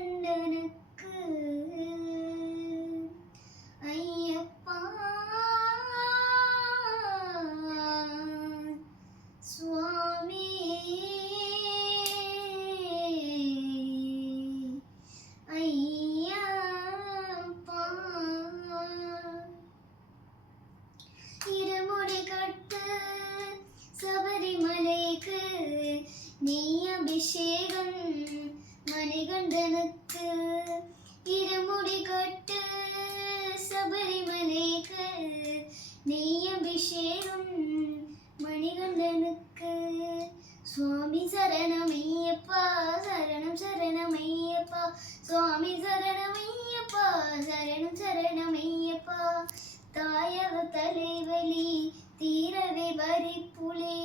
மணிகண்டனுக்கு ஐயப்பா சுவாமி ஐயப்பா இருமுடி கட்டு சபரிமலைக்கு நெய் அபிஷேகம் மணிகண்டனுக்கு இருமுடி கட்டு சபரிமலைக்கு நெய் அபிஷேகம் மணிகண்டனுக்கு சுவாமி சரணமையப்பா சரணம் சரணமையப்பா சுவாமி சரணமையப்பா சரணம் சரணமையப்பா தாயக தலைவலி தீரவே வரிப்புலி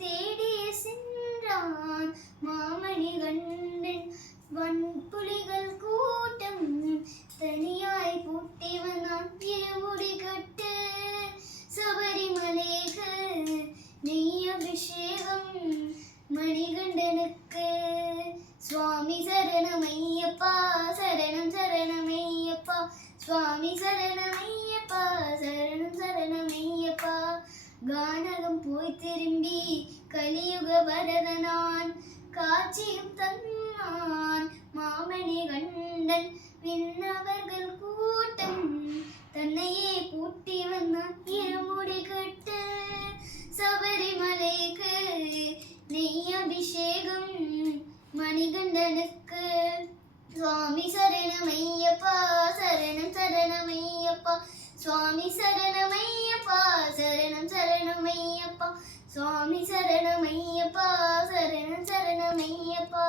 தேடிய சென்றான் மாமணிகண்டன் வன்புலிகள் கூட்டம் தனியாய் பூட்டி வந்தான் இருமுடி கட்டு சபரிமலைக்கு நெய் அபிஷேகம் மணிகண்டனுக்கு சுவாமி சரணமையப்பா சரணம் சரணமையப்பா சுவாமி சரணமையப்பா சரணம் சரணமையப்பா கானகம் போய் திரும்பி கலியுக வரதனான் காட்சியும் தன்னான் மாமணிகண்டன் விண்ணவர்கள் கூட்டம் தன்னையே பூட்டி வந்தான் இருமுடி கட்டு சபரிமலைக்கு நெய் அபிஷேகம் மணிகண்டனுக்கு சுவாமி சரணமையப்பா சரணம் சரணமையப்பா சுவாமி சரணமையப்பா சரணம் சரணமையப்பா சுவாமி சரணமையப்பா சரணம் சரணமையப்பா